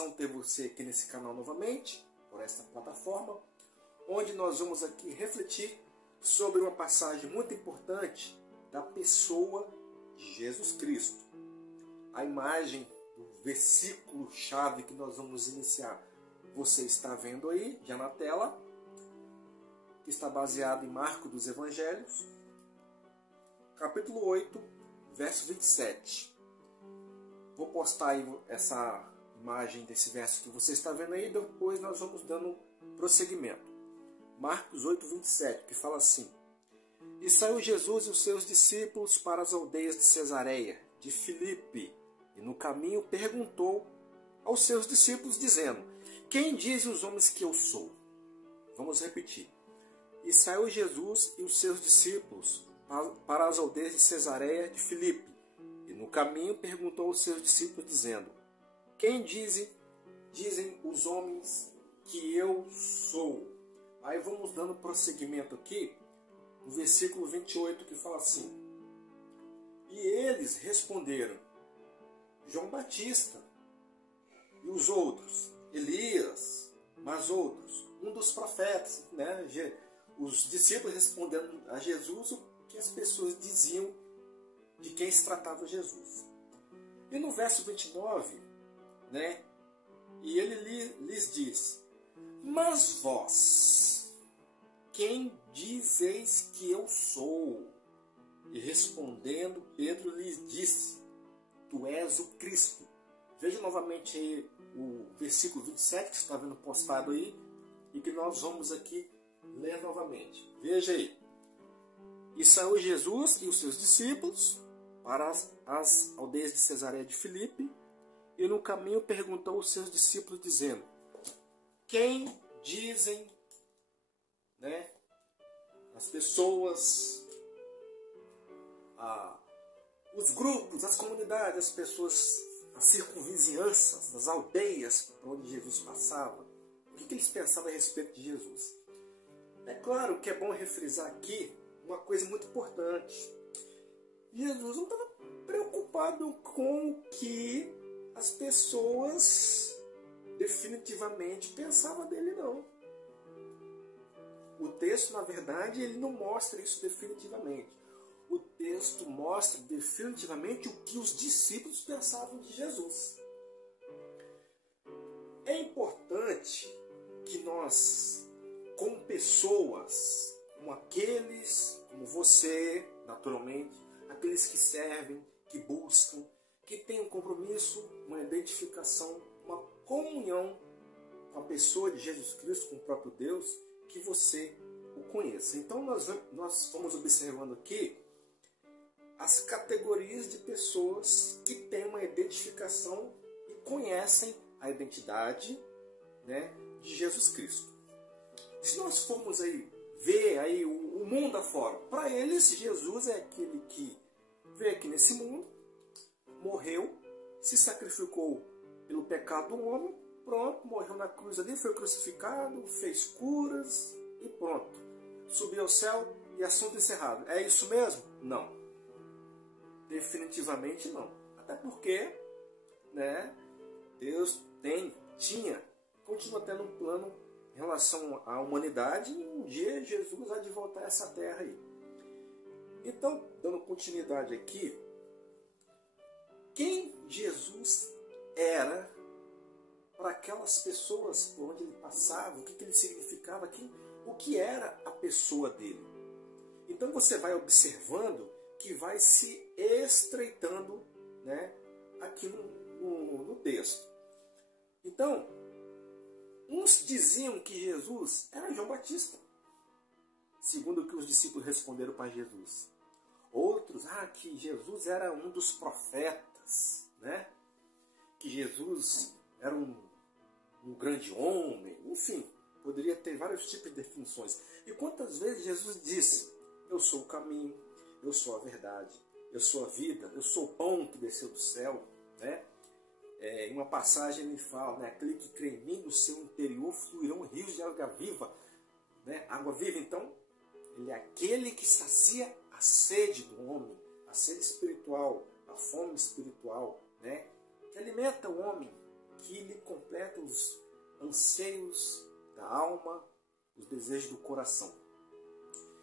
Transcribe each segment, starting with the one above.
satisfação ter você aqui nesse canal novamente, por esta plataforma, onde nós vamos aqui refletir sobre uma passagem muito importante da pessoa de Jesus Cristo. A imagem do versículo-chave que nós vamos iniciar, você está vendo aí, já na tela, que está baseado em Marcos dos Evangelhos, capítulo 8, verso 27. Vou postar aí essa imagem desse verso que você está vendo aí, depois nós vamos dando prosseguimento. Marcos 8, 27, que fala assim: E saiu Jesus e os seus discípulos para as aldeias de Cesareia, de Filipe, e no caminho perguntou aos seus discípulos, dizendo: Quem dizem os homens que eu sou? Vamos repetir. E saiu Jesus e os seus discípulos para as aldeias de Cesareia de Filipe, e no caminho perguntou aos seus discípulos, dizendo: Quem dizem os homens que eu sou? Aí vamos dando prosseguimento aqui, no versículo 28, que fala assim: E eles responderam: João Batista. E os outros: Elias. Mas outros: um dos profetas, né? Os discípulos respondendo a Jesus o que as pessoas diziam de quem se tratava Jesus. E no verso 29, né? E ele lhes diz: Mas vós, quem dizeis que eu sou? E respondendo, Pedro lhes disse: Tu és o Cristo. Veja novamente aí o versículo 27 que está vendo postado aí e que nós vamos aqui ler novamente. Veja aí. E saiu Jesus e os seus discípulos para as aldeias de Cesareia de Filipe, e no caminho perguntou aos seus discípulos, dizendo: Quem dizem, né, as pessoas, os grupos, as comunidades, as pessoas, as circunvizinhanças, as aldeias por onde Jesus passava, o que eles pensavam a respeito de Jesus? É claro que é bom refrisar aqui uma coisa muito importante. Jesus não estava preocupado com o que as pessoas definitivamente pensavam dele, não. O texto, na verdade, ele não mostra isso definitivamente. O texto mostra definitivamente o que os discípulos pensavam de Jesus. É importante que nós, como pessoas, como aqueles, como você, naturalmente, aqueles que servem, que buscam, que têm um compromisso, uma identificação, uma comunhão com a pessoa de Jesus Cristo, com o próprio Deus, que você o conheça. Então nós vamos observando aqui as categorias de pessoas que têm uma identificação e conhecem a identidade, né, de Jesus Cristo. Se nós formos aí ver aí o mundo afora, para eles Jesus é aquele que veio aqui nesse mundo, morreu, se sacrificou pelo pecado do homem, pronto, morreu na cruz ali, foi crucificado, fez curas e pronto. Subiu ao céu e assunto encerrado. É isso mesmo? Não. Definitivamente não. Até porque, né, Deus continua tendo um plano em relação à humanidade, e um dia Jesus há de voltar a essa terra aí. Então, dando continuidade aqui, quem Jesus era para aquelas pessoas por onde ele passava, o que ele significava, o que era a pessoa dele. Então você vai observando que vai se estreitando, né, aqui no texto. Então, uns diziam que Jesus era João Batista, segundo o que os discípulos responderam para Jesus. Outros, que Jesus era um dos profetas, né? Que Jesus era um grande homem, enfim, poderia ter vários tipos de definições. E quantas vezes Jesus disse: Eu sou o caminho, eu sou a verdade, eu sou a vida, eu sou o pão que desceu do céu, né? Em uma passagem ele fala, né, aquele que crê em mim, do seu interior fluirão rios de água viva, né? Água viva, então, ele é aquele que sacia a sede do homem, a sede espiritual, a fome espiritual, né? Que alimenta o homem, que lhe completa os anseios da alma, os desejos do coração.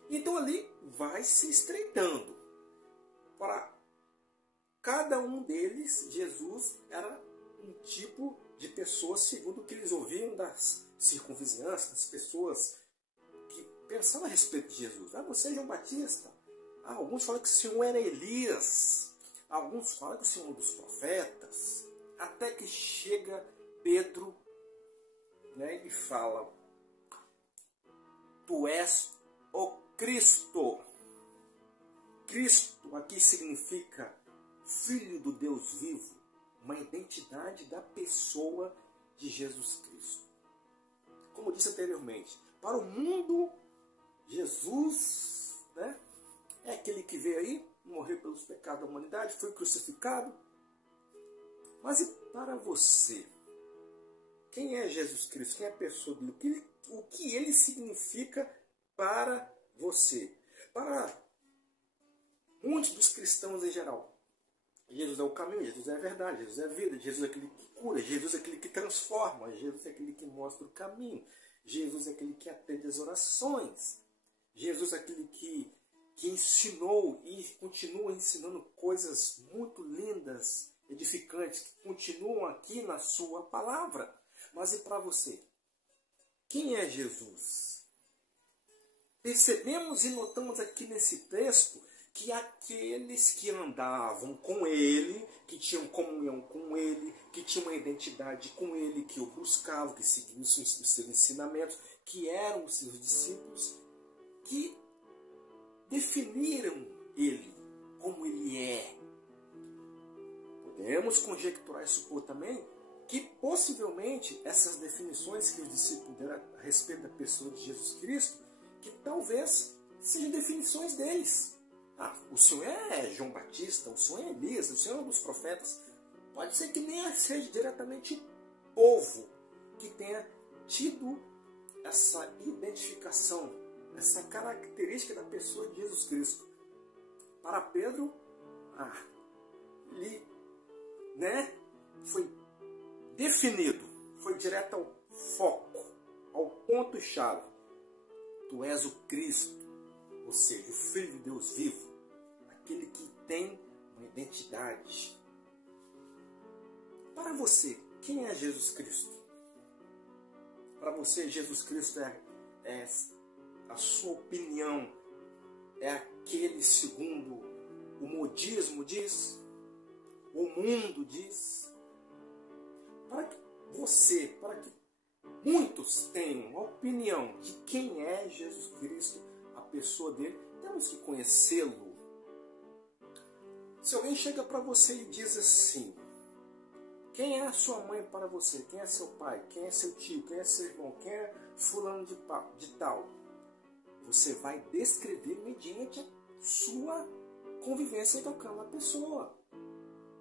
Então ali vai se estreitando. Para cada um deles, Jesus era um tipo de pessoa segundo o que eles ouviam das circunvizinhanças, das pessoas que pensavam a respeito de Jesus. Você é João Batista. Alguns falam que o Senhor era Elias. Alguns falam que o Senhor é um dos profetas. Até que chega Pedro, né, e fala: Tu és o Cristo. Cristo aqui significa Filho do Deus vivo, uma identidade da pessoa de Jesus Cristo. Como disse anteriormente, para o mundo, Jesus, né, é aquele que veio aí, morreu pelos pecados da humanidade, foi crucificado. Mas e para você? Quem é Jesus Cristo? Quem é a pessoa dele? O que ele significa para você? Para muitos dos cristãos em geral, Jesus é o caminho, Jesus é a verdade, Jesus é a vida, Jesus é aquele que cura, Jesus é aquele que transforma, Jesus é aquele que mostra o caminho, Jesus é aquele que atende as orações, Jesus é aquele que ensinou e continua ensinando coisas muito lindas, edificantes, que continuam aqui na sua palavra. Mas e para você? Quem é Jesus? Percebemos e notamos aqui nesse texto que aqueles que andavam com ele, que tinham comunhão com ele, que tinham uma identidade com ele, que o buscavam, que seguiam os seus ensinamentos, que eram os seus discípulos, que definiram ele como ele é. Podemos conjecturar e supor também que possivelmente essas definições que os discípulos deram a respeito da pessoa de Jesus Cristo, que talvez sejam definições deles. O Senhor é João Batista, o Senhor é Elias, o Senhor é um dos profetas. Pode ser que nem seja diretamente o povo que tenha tido essa identificação, essa característica da pessoa de Jesus Cristo. Para Pedro, ele, foi definido, foi direto ao foco, ao ponto-chave. Tu és o Cristo, ou seja, o Filho de Deus vivo, aquele que tem uma identidade. Para você, quem é Jesus Cristo? Para você, Jesus Cristo é a sua opinião, é aquele segundo o modismo diz, o mundo diz. Para que você, para que muitos tenham a opinião de quem é Jesus Cristo, a pessoa dele, temos que conhecê-lo. Se alguém chega para você e diz assim: quem é a sua mãe para você? Quem é seu pai? Quem é seu tio? Quem é seu irmão? Quem é fulano de tal? Você vai descrever mediante a sua convivência com aquela pessoa.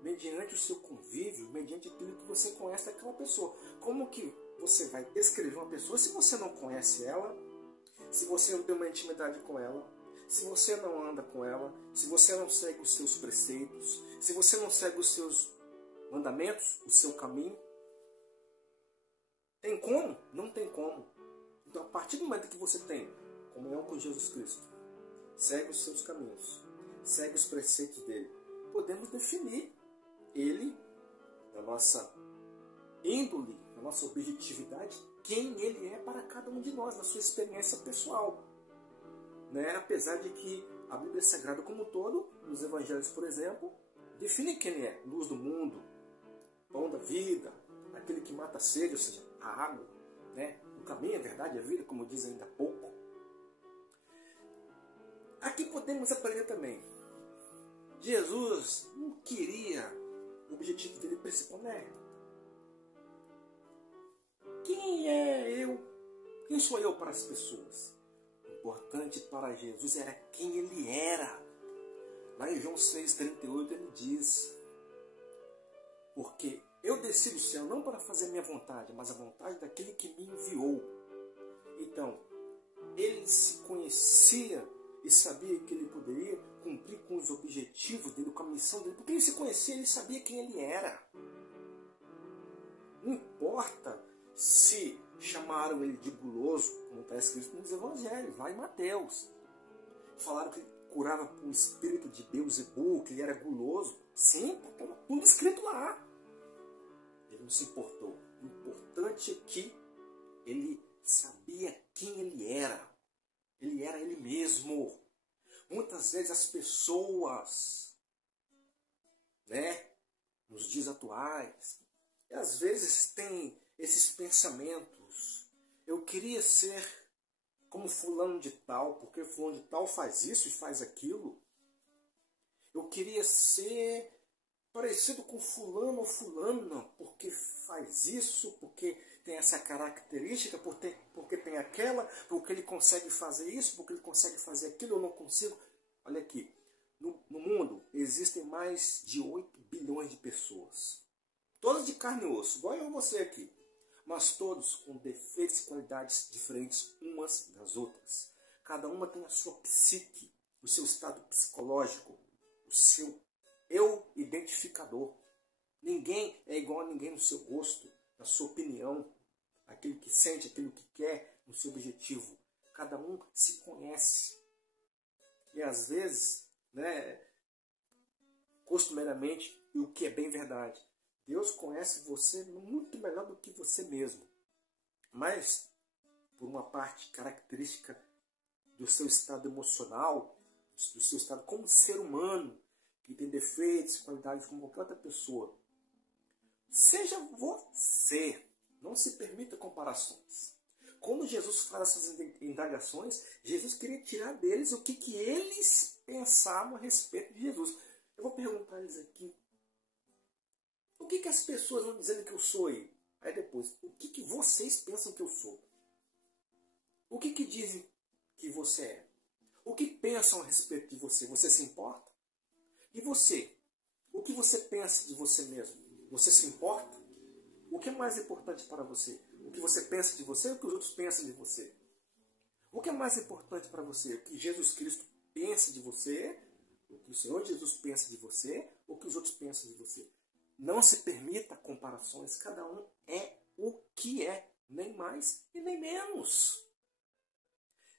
Mediante o seu convívio, mediante aquilo que você conhece daquela pessoa. Como que você vai descrever uma pessoa se você não conhece ela, se você não tem uma intimidade com ela, se você não anda com ela, se você não segue os seus preceitos, se você não segue os seus mandamentos, o seu caminho? Tem como? Não tem como. Então, a partir do momento que você tem comunhão com Jesus Cristo, segue os seus caminhos, segue os preceitos dele, podemos definir ele, na nossa índole, na nossa objetividade, quem ele é para cada um de nós, na sua experiência pessoal. Apesar de que a Bíblia Sagrada como um todo, nos evangelhos, por exemplo, define quem ele é: luz do mundo, pão da vida, aquele que mata a sede, ou seja, a água, o caminho, a verdade, a vida, como diz ainda há pouco. Aqui podemos aprender também. Jesus não queria, o objetivo dele principal quem é eu? Quem sou eu para as pessoas? O importante para Jesus era quem ele era. Lá em João 6,38 ele diz: porque eu desci do céu não para fazer minha vontade, mas a vontade daquele que me enviou. Então, ele se conhecia e sabia que ele poderia cumprir com os objetivos dele, com a missão dele. Porque ele se conhecia, ele sabia quem ele era. Não importa se chamaram ele de guloso, como está escrito nos evangelhos, lá em Mateus. Falaram que ele curava por espírito de Beelzebul, que ele era guloso. Sim, porque estava tudo escrito lá. Ele não se importou. O importante é que ele sabia quem ele era. Ele era ele mesmo. Muitas vezes as pessoas, nos dias atuais, às vezes têm esses pensamentos. Eu queria ser como fulano de tal, porque fulano de tal faz isso e faz aquilo. Eu queria ser parecido com fulano ou fulana, porque faz isso, porque tem essa característica, porque tem aquela, porque ele consegue fazer isso, porque ele consegue fazer aquilo, eu não consigo. Olha aqui, no mundo existem mais de 8 bilhões de pessoas. Todas de carne e osso, igual eu e você aqui. Mas todos com defeitos e qualidades diferentes umas das outras. Cada uma tem a sua psique, o seu estado psicológico, o seu eu identificador. Ninguém é igual a ninguém no seu gosto, na sua opinião, aquilo que sente, aquilo que quer, no seu objetivo. Cada um se conhece. E às vezes, costumeiramente, e o que é bem verdade, Deus conhece você muito melhor do que você mesmo. Mas, por uma parte característica do seu estado emocional, do seu estado como ser humano, que tem defeitos, qualidades como qualquer outra pessoa. Seja você. Não se permita comparações. Quando Jesus faz essas indagações, Jesus queria tirar deles o que eles pensavam a respeito de Jesus. Eu vou perguntar a eles aqui. O que as pessoas vão dizendo que eu sou aí? Aí depois, o que vocês pensam que eu sou? O que dizem que você é? O que pensam a respeito de você? Você se importa? E você? O que você pensa de você mesmo? Você se importa? O que é mais importante para você? O que você pensa de você ou o que os outros pensam de você? O que é mais importante para você? O que Jesus Cristo pensa de você? O que o Senhor Jesus pensa de você? Ou o que os outros pensam de você? Não se permita comparações. Cada um é o que é. Nem mais e nem menos.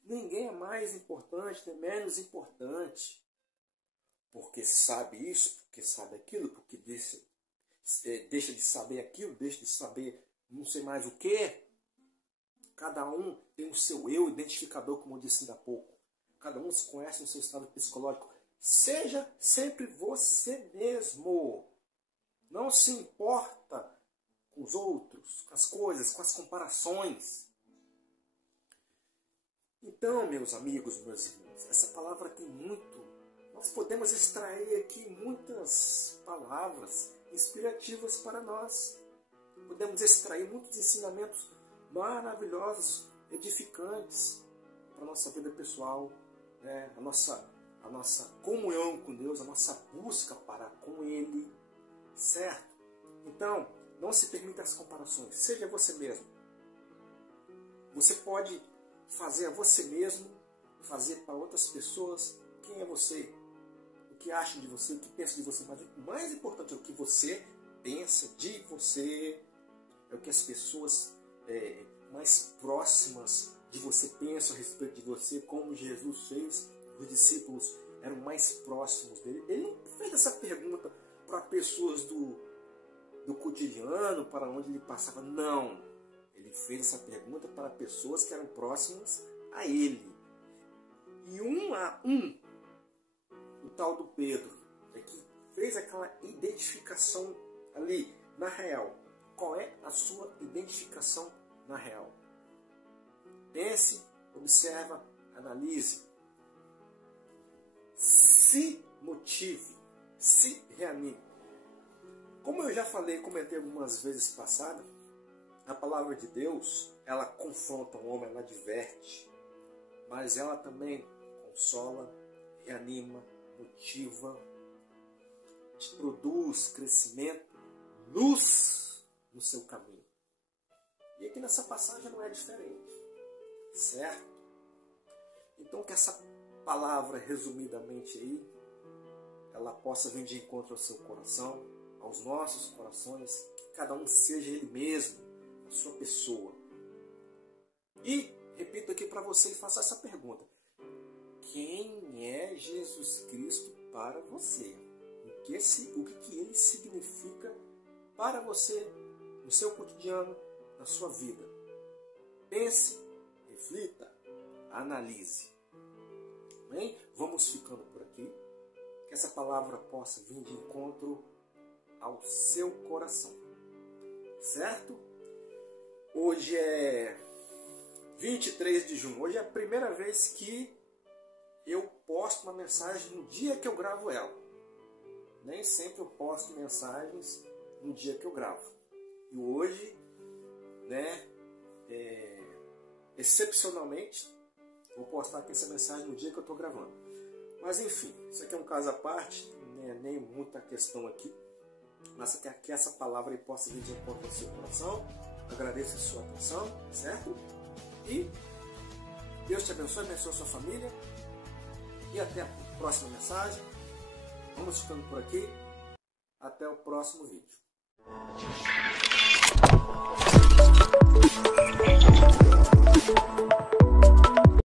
Ninguém é mais importante nem menos importante. Porque sabe isso, porque sabe aquilo, porque deixa de saber aquilo, deixa de saber não sei mais o que. Cada um tem o seu eu identificador, como eu disse ainda há pouco. Cada um se conhece no seu estado psicológico. Seja sempre você mesmo. Não se importa com os outros, com as coisas, com as comparações. Então, meus amigos, meus irmãos, essa palavra tem muito. Nós podemos extrair aqui muitas palavras inspirativas para nós. Podemos extrair muitos ensinamentos maravilhosos, edificantes para a nossa vida pessoal, a nossa comunhão com Deus, a nossa busca para com Ele, certo? Então, não se permita as comparações, seja você mesmo. Você pode fazer a você mesmo, fazer para outras pessoas quem é você, o que acham de você, o que pensam de você, mas o mais importante é o que você pensa de você, é o que as pessoas mais próximas de você pensam a respeito de você, como Jesus fez. Os discípulos eram mais próximos dele. Ele não fez essa pergunta para pessoas do cotidiano, para onde ele passava. Não. Ele fez essa pergunta para pessoas que eram próximas a ele. E um a um, o tal do Pedro, que fez aquela identificação ali, na real. Qual é a sua identificação na real? Pense, observa, analise. Se motive, se reanime. Como eu já comentei algumas vezes passadas, a palavra de Deus, ela confronta o homem, ela diverte, mas ela também consola, reanima, motiva, te produz crescimento, luz no seu caminho. E aqui nessa passagem não é diferente, certo? Então que essa palavra, resumidamente aí, ela possa vir de encontro ao seu coração, aos nossos corações, que cada um seja ele mesmo, a sua pessoa. E repito aqui para você e faço essa pergunta: quem é Jesus Cristo para você? O que ele significa para você, no seu cotidiano, na sua vida? Pense, reflita, analise. Bem, vamos ficando por aqui. Que essa palavra possa vir de encontro ao seu coração. Certo? Hoje é 23 de junho. Hoje é a primeira vez que eu posto uma mensagem no dia que eu gravo ela. Nem sempre eu posto mensagens no dia que eu gravo. E hoje, excepcionalmente, vou postar aqui essa mensagem no dia que eu estou gravando. Mas enfim, isso aqui é um caso à parte, nem muita questão aqui. Mas que essa palavra aí possa vir de encontro ao seu coração. Agradeço a sua atenção, certo? E Deus te abençoe a sua família. E até a próxima mensagem. Vamos ficando por aqui. Até o próximo vídeo.